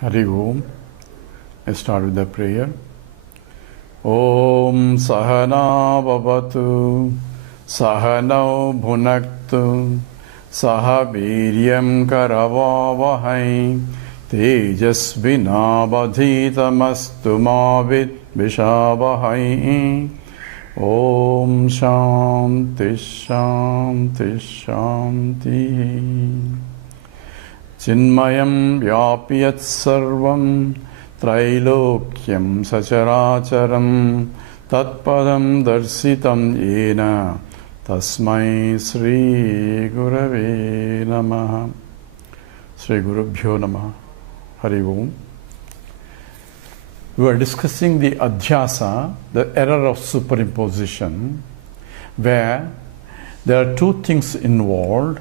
Hari Om. Let's start with the prayer. Om Sahana Bhavatu Sahanau Bhunaktu Saha Viryam Karavavahai Tejasvinavadhitamastu Mavid Vishavahai. Om Shanti Shanti Shanti. Chinmayam Vyapiyat Sarvam Trailokyam Sacharacharam Tatpadam Darsitam Yena Tasmai Sri Gurave Namaha. Sri Gurubhyo Namaha. Hari Om. We are discussing the adhyasa, the error of superimposition, where there are two things involved.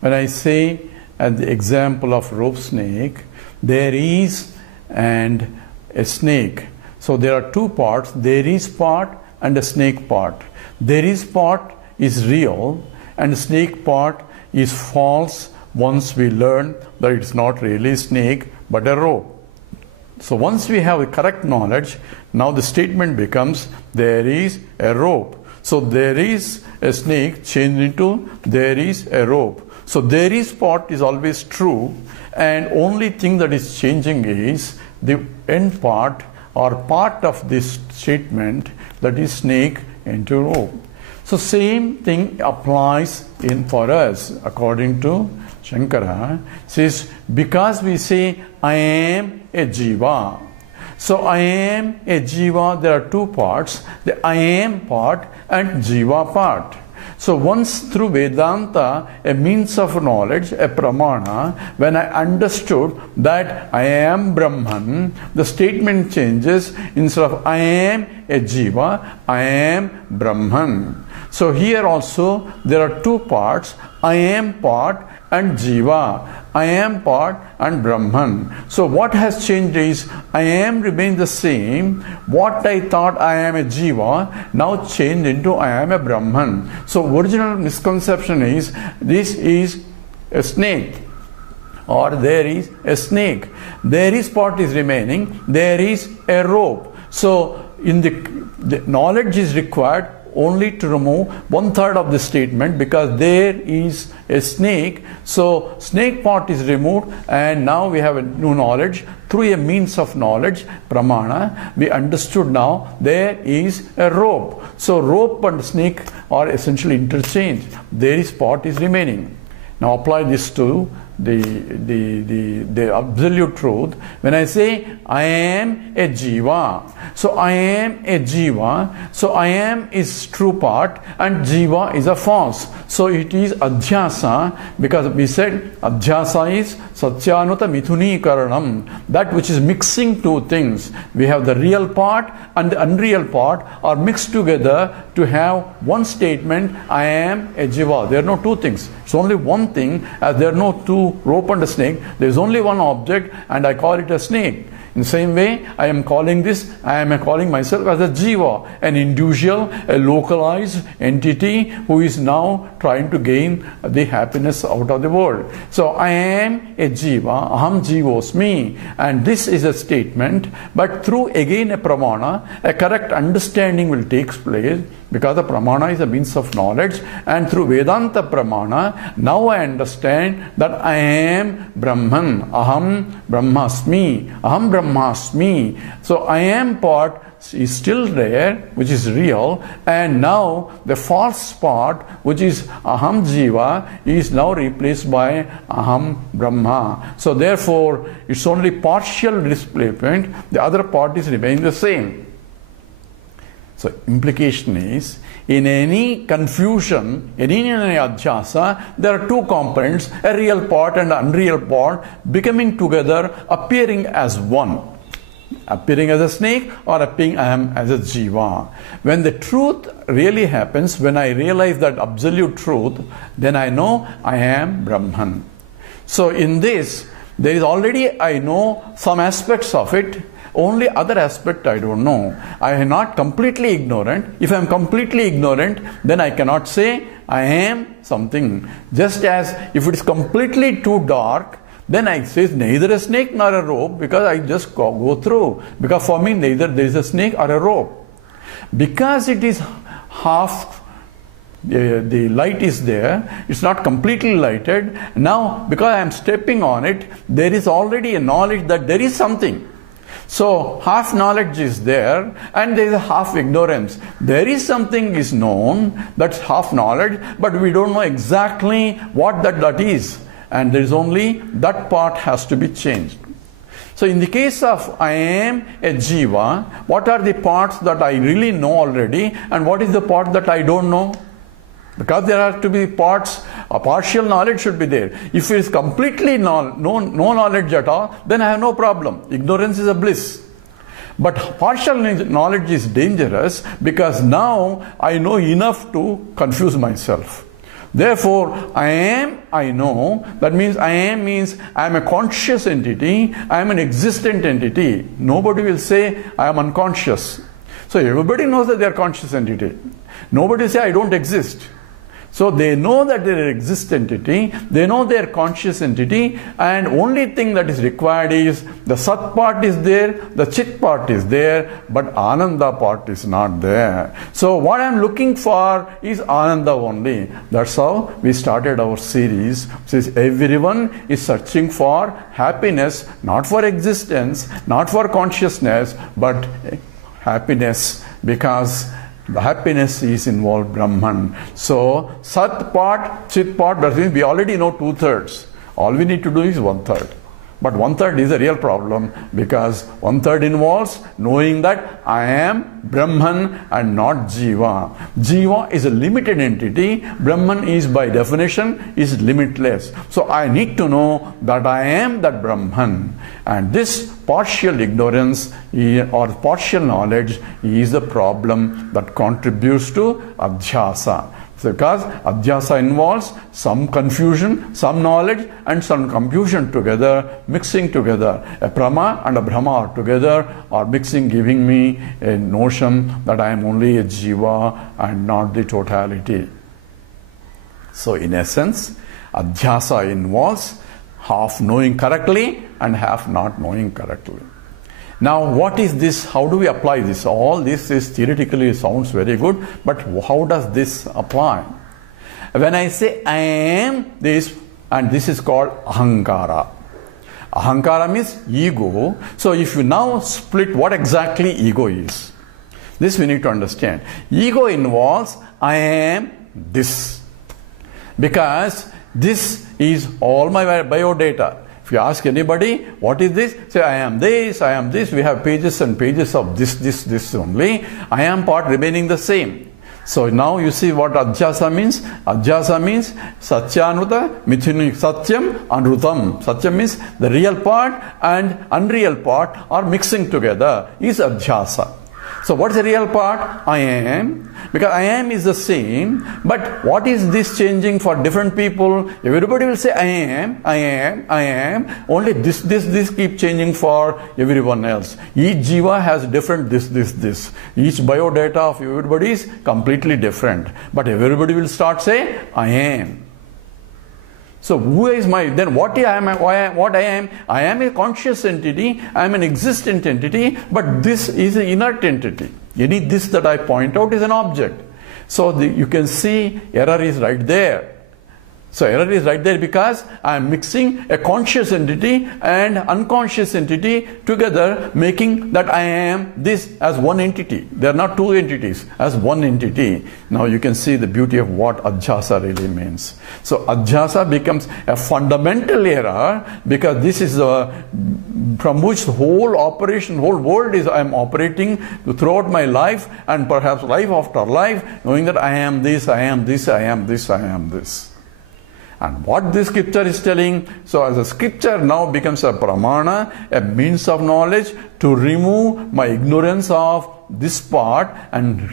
When I say, at the example of rope snake, there is and a snake. So there are two parts, there is part and a snake part. There is part is real and snake part is false once we learn that it's not really a snake but a rope. So once we have a correct knowledge, now the statement becomes there is a rope. So there is a snake changed into there is a rope. So there is part is always true, and only thing that is changing is the end part or part of this statement, that is snake into rope. So same thing applies in for us according to Shankara. Says because we say I am a Jiva. So I am a Jiva, there are two parts, the I am part and Jiva part. So once through Vedanta, a means of knowledge, a pramana, when I understood that I am Brahman, the statement changes. Instead of I am a Jiva, I am Brahman. So here also there are two parts, I am part and Jiva. I am part and Brahman. So what has changed is I am remains the same. What I thought I am a Jiva now changed into I am a Brahman. So original misconception is this is a snake or there is a snake. There is part is remaining. There is a rope. So in the knowledge is required only to remove 1/3 of the statement because there is a snake. So snake part is removed and now we have a new knowledge. Through a means of knowledge, pramana, we understood now there is a rope. So rope and snake are essentially interchanged. There is part is remaining. Now apply this to the absolute truth. When I say I am a Jiva, so I am a Jiva, so I am is true part and Jiva is a false. So it is adhyasa, because we said adhyasa is satyanuta mithuni karanam, that which is mixing two things. We have the real part and the unreal part are mixed together to have one statement, I am a Jiva. There are no two things. It's only one thing, as there are no two rope and a snake. There is only one object and I call it a snake. In the same way, I am calling myself as a Jiva, an individual, a localized entity who is now trying to gain the happiness out of the world. So I am a Jiva, aham jivosmi, and this is a statement, but through again a pramana, a correct understanding will take place, because the pramana is a means of knowledge, and through Vedanta pramana, now I understand that I am Brahman, aham brahmasmi, aham brahmasmi. So I am part is still there, which is real, and now the false part, which is aham jiva, is now replaced by aham brahma. So therefore, it's only partial displacement, the other part is remaining the same. So implication is, in any confusion, in any adhyasa, there are two components, a real part and an unreal part, becoming together, appearing as one. Appearing as a snake or appearing as a jiva. When the truth really happens, when I realize that absolute truth, then I know I am Brahman. So in this, there is already, I know some aspects of it, only other aspect I don't know. I am not completely ignorant. If I am completely ignorant, then I cannot say I am something. Just as if it is completely too dark, Then I say neither a snake nor a rope, because I just go through. Because for me neither there is a snake or a rope. Because it is half, the light is there, it's not completely lighted. Now because I am stepping on it, there is already a knowledge that there is something. So half knowledge is there and there is a half ignorance. There is something is known, that's half knowledge, but we don't know exactly what that is. And there is only that part has to be changed. So in the case of I am a Jiva, what are the parts that I really know already and what is the part that I don't know? Because there are to be parts, a partial knowledge should be there. If it is completely no knowledge at all, then I have no problem. Ignorance is a bliss. But partial knowledge is dangerous because now I know enough to confuse myself. Therefore, I am, I know. That means I am means I am a conscious entity, I am an existent entity. Nobody will say I am unconscious. So everybody knows that they are conscious entity. Nobody will say I don't exist. So they know that they are existent entity, they know they are conscious entity, and only thing that is required is the Sat part is there, the Chit part is there, but Ananda part is not there. So what I am looking for is Ananda only. That's how we started our series. Says everyone is searching for happiness, not for existence, not for consciousness, but happiness, because the happiness is involved Brahman. So Sat part, Chit part, that means we already know 2/3. All we need to do is 1/3. But 1/3 is a real problem because 1/3 involves knowing that I am Brahman and not Jiva. Jiva is a limited entity. Brahman is by definition is limitless. So I need to know that I am that Brahman. And this partial ignorance or partial knowledge is the problem that contributes to Adhyasa. So because Adhyasa involves some confusion, some knowledge and some confusion together, mixing together. A Prama and a Brahma are together or mixing, giving me a notion that I am only a Jiva and not the totality. So in essence, Adhyasa involves half knowing correctly and half not knowing correctly. Now what is this? How do we apply this? All this is theoretically sounds very good, but how does this apply? When I say I am this, and this is called Ahankara. Ahankara means ego. So if you now split what exactly ego is, this we need to understand. Ego involves I am this, because this is all my biodata. If you ask anybody, what is this? Say, I am this, I am this. We have pages and pages of this only. I am part remaining the same. So now you see what Adhyasa means. Adhyasa means Satyanuta, Mithunu, Satyam, Anrutam. Satyam means the real part and unreal part are mixing together is Adhyasa. So what's the real part? I am. Because I am is the same, but what is this changing for different people? Everybody will say I am, I am, I am. Only this keep changing for everyone else. Each Jiva has different this. Each biodata of everybody is completely different. But everybody will start say I am. So who is then what I am? What I am? I am a conscious entity, I am an existent entity, but this is an inert entity. Any this that I point out is an object. So you can see error is right there. So error is right there because I am mixing a conscious entity and unconscious entity together, making that I am this as one entity. They are not two entities, as one entity. Now you can see the beauty of what Adhyasa really means. So Adhyasa becomes a fundamental error because this is from which the whole operation, whole world is I am operating throughout my life and perhaps life after life, knowing that I am this, I am this, I am this, I am this. And what this scripture is telling, so as a scripture now becomes a pramana, a means of knowledge to remove my ignorance of this part and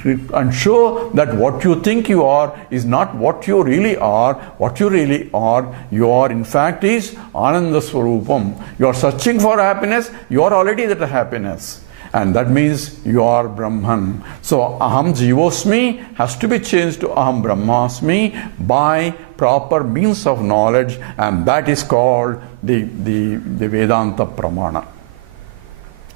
show that what you think you are is not what you really are. What you really are, you are in fact is Ananda Swarupam. You are searching for happiness, you are already that happiness. And that means you are Brahman. So Aham Jivosmi has to be changed to Aham Brahmasmi by proper means of knowledge, and that is called the Vedanta Pramana.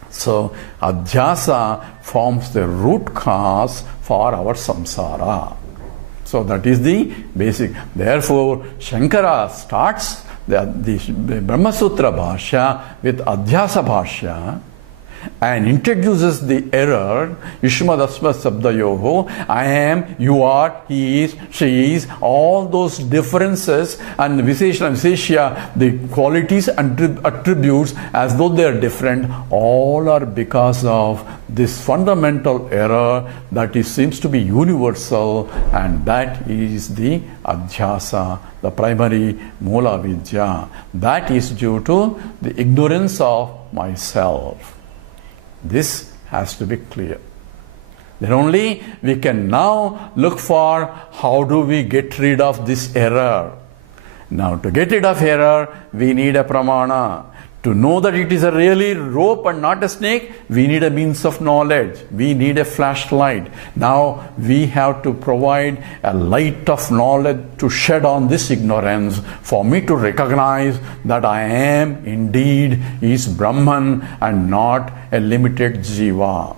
So Adhyasa forms the root cause for our samsara. So that is the basic. Therefore, Shankara starts the Brahma Sutra Bhashya with Adhyasa Bhashya and introduces the error, Yushmadasma Sabdayoho, I am, you are, he is, she is, all those differences and Visheshana Visheshya, the qualities and attributes as though they are different, all are because of this fundamental error that seems to be universal, and that is the Adhyasa, the primary Mula Vidya. That is due to the ignorance of myself. This has to be clear. Then only we can now look for how do we get rid of this error. Now to get rid of error, we need a pramana. To know that it is a really rope and not a snake, we need a means of knowledge. We need a flashlight. Now we have to provide a light of knowledge to shed on this ignorance for me to recognize that I am indeed is Brahman and not a limited Jiva.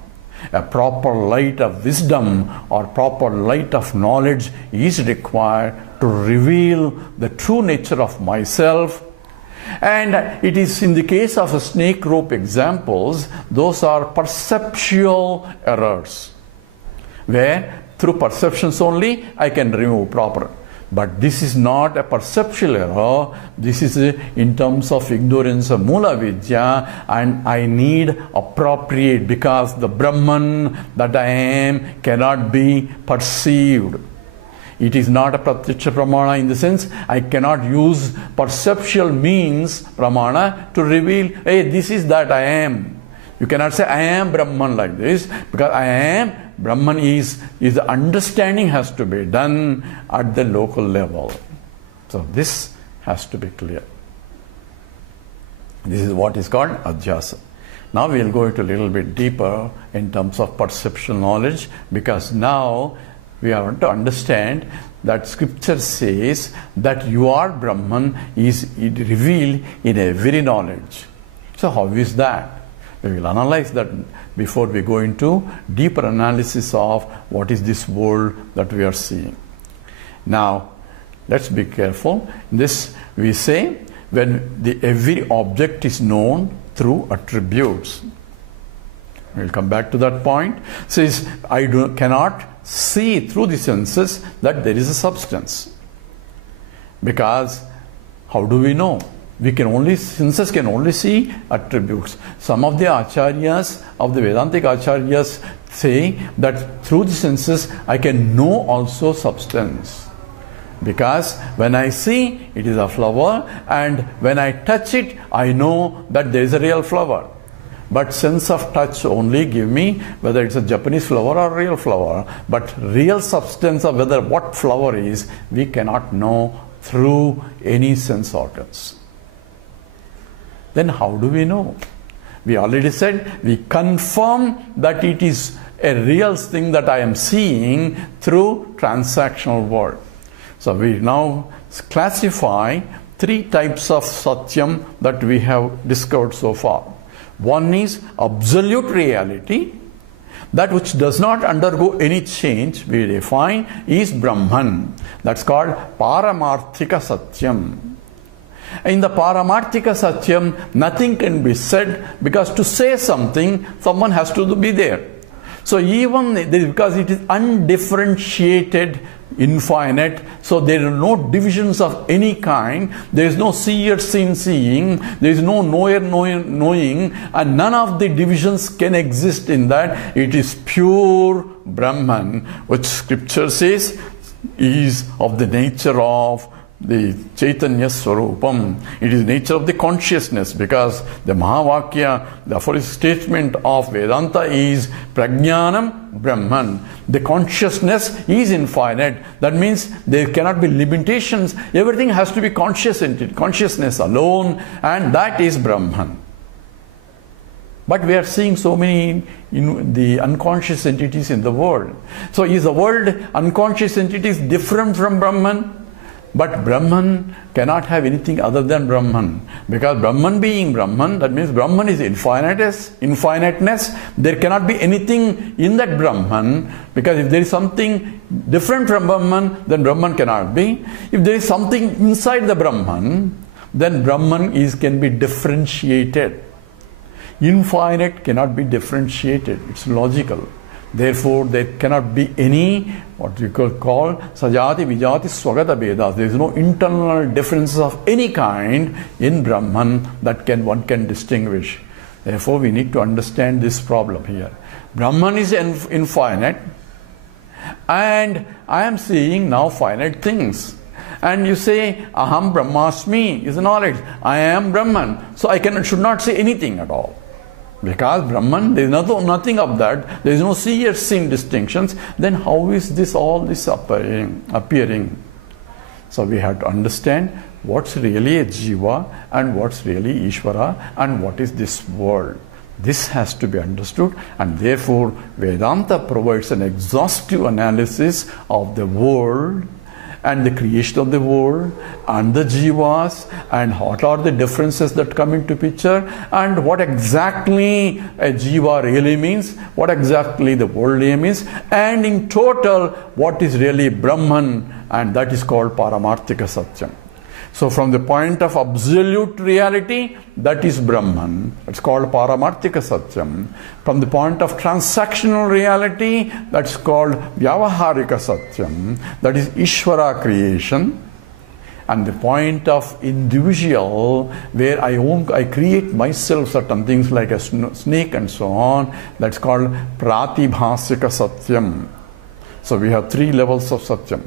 A proper light of wisdom or proper light of knowledge is required to reveal the true nature of myself. And it is in the case of snake rope examples, those are perceptual errors, where through perceptions only I can remove proper. But this is not a perceptual error, this is in terms of ignorance of Mula Vidya, and I need appropriate, because the Brahman that I am cannot be perceived. It is not a pratyaksha pramana in the sense I cannot use perceptual means pramana to reveal, hey, this is that I am. You cannot say I am Brahman like this, because I am Brahman is the understanding has to be done at the local level. So this has to be clear. This is what is called adhyasa. Now we will go into a little bit deeper in terms of perceptual knowledge, because now we have to understand that scripture says that you are Brahman is revealed in every knowledge. So how is that? We will analyze that before we go into deeper analysis of what is this world that we are seeing. Now, let's be careful. In this we say when every object is known through attributes. We'll come back to that point. Says I cannot see through the senses that there is a substance. Because how do we know? Senses can only see attributes. Some of the acharyas, of the Vedantic acharyas, say that through the senses I can know also substance. Because when I see it is a flower, and when I touch it, I know that there is a real flower. But sense of touch only give me whether it's a Japanese flower or real flower. But real substance of whether what flower is, we cannot know through any sense organs. Then how do we know? We already said we confirm that it is a real thing that I am seeing through transactional world. So we now classify three types of satyam that we have discovered so far. One is absolute reality, that which does not undergo any change, we define is Brahman. That's called Paramarthika Satyam. In the Paramarthika Satyam, nothing can be said, because to say something, someone has to be there. So even because it is undifferentiated, infinite, so there are no divisions of any kind, there is no seer seen seeing, there is no knower knowing, and none of the divisions can exist in that. It is pure Brahman, which scripture says is of the nature of the Chaitanya Swarupam. It is nature of the consciousness, because the Mahavakya, the first statement of Vedanta is Prajnanam Brahman. The consciousness is infinite. That means there cannot be limitations. Everything has to be conscious in it, consciousness alone, and that is Brahman. But we are seeing so many the unconscious entities in the world. So is the world unconscious entities different from Brahman? But Brahman cannot have anything other than Brahman. Because Brahman being Brahman, that means Brahman is infiniteness. There cannot be anything in that Brahman. Because if there is something different from Brahman, then Brahman cannot be. If there is something inside the Brahman, then Brahman can be differentiated. Infinite cannot be differentiated. It's logical. Therefore, there cannot be any what we call sajati vijati swagata vedas. There is no internal differences of any kind in Brahman that one can distinguish. Therefore, we need to understand this problem here. Brahman is infinite, and I am seeing now finite things. And you say, Aham Brahmasmi is knowledge. I am Brahman. So I should not say anything at all. Because Brahman, there is nothing of that. There is no seer seen distinctions. Then how is all this appearing? So we have to understand what's really a Jiva and what's really Ishvara and what is this world. This has to be understood, and therefore Vedanta provides an exhaustive analysis of the world and the creation of the world and the jivas and what are the differences that come into picture and what exactly a jiva really means, what exactly the world really means, and in total what is really Brahman, and that is called Paramarthika Satyam. So from the point of absolute reality, that is Brahman. It's called Paramarthika Satyam. From the point of transactional reality, that's called Vyavaharika Satyam. That is Ishvara creation. And the point of individual, where I create myself certain things like a snake and so on, that's called Pratibhasika Satyam. So we have 3 levels of Satyam.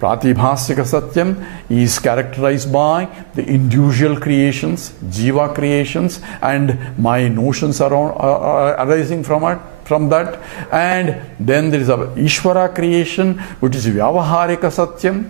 Pratibhasika Satyam is characterized by the individual creations, Jiva creations, and my notions arising from that. And then there is a Ishvara creation, which is Vyavaharika Satyam.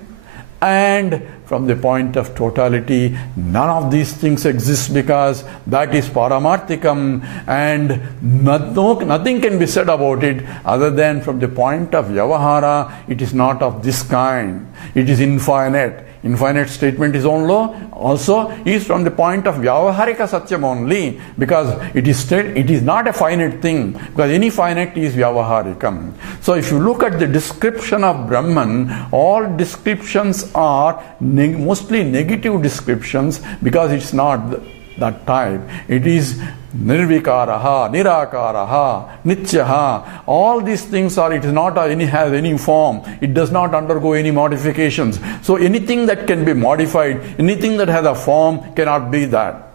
And from the point of totality, none of these things exist because that is Paramarthikam, and nothing can be said about it other than from the point of Vyavahara, it is not of this kind. It is infinite. Infinite statement is also is from the point of Vyavaharika Satyam only, because it is not a finite thing, because any finite is Vyavaharikam. So if you look at the description of Brahman, all descriptions are mostly negative descriptions, because it's not that type. It is Nirvikaraha, Nirakaraha, Nityaha. All these things are, it is not has any form. It does not undergo any modifications. So anything that can be modified, anything that has a form cannot be that.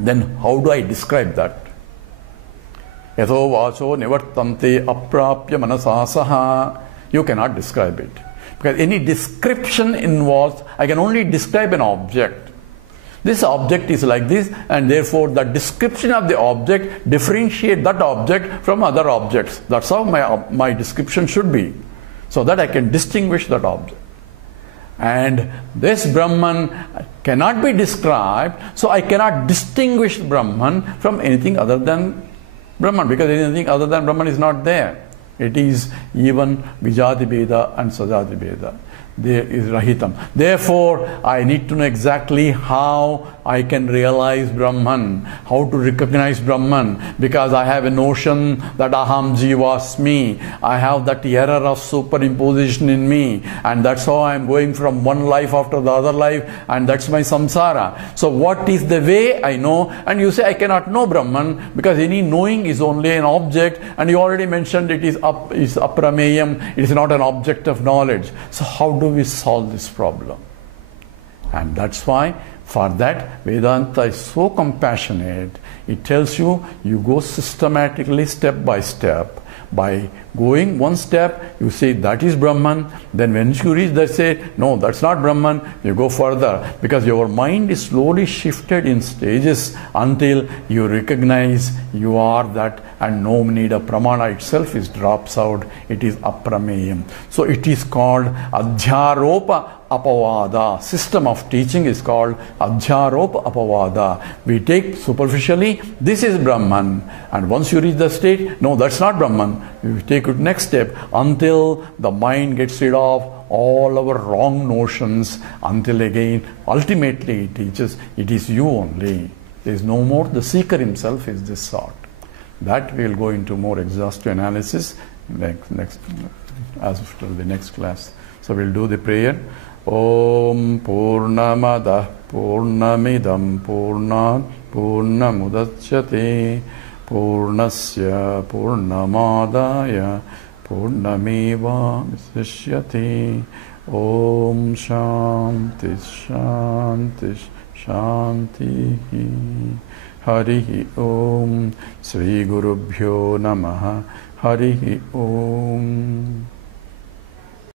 Then how do I describe that? Yatho vacho nivartante aprapya manasasaha. You cannot describe it. Because any description involves, I can only describe an object. This object is like this, and therefore the description of the object differentiate that object from other objects. That's how my description should be, so that I can distinguish that object. And this Brahman cannot be described, so I cannot distinguish Brahman from anything other than Brahman, because anything other than Brahman is not there. It is even Vijati Veda and Sajati Veda. There is Rahitam. Therefore, I need to know exactly how I can realize Brahman, how to recognize Brahman, because I have a notion that Aham Jivasmi. I have that error of superimposition in me, and that's how I am going from one life after the other life, and that's my samsara. So what is the way I know? And you say I cannot know Brahman, because any knowing is only an object, and you already mentioned it is aprameyam, it is not an object of knowledge. So how do we solve this problem? And that's why, for that, Vedanta is so compassionate. It tells you, you go systematically, step by step. By going one step, you say that is Brahman. Then when you reach that, say, no, that's not Brahman. You go further, because your mind is slowly shifted in stages until you recognize you are that, and no need of pramana itself drops out. It is aprameyam. So it is called adhyaropa apavada system of teaching is called adhyaropa apavada. We take superficially, this is Brahman, and once you reach the state, no, that's not Brahman. You take it next step until the mind gets rid of all our wrong notions, until again, ultimately it teaches it is you only. There is no more. The seeker himself is this sort. That we will go into more exhaustive analysis next as after the next class. So we'll do the prayer. Om Purnamada Purnamidam Purnat Purnamudachyate Purnasya Purnamadaya Purnameva Visishyate. Om Shanti Shanti Shanti. Harihi Om. Sri Gurubhyo Namaha. Harihi Om.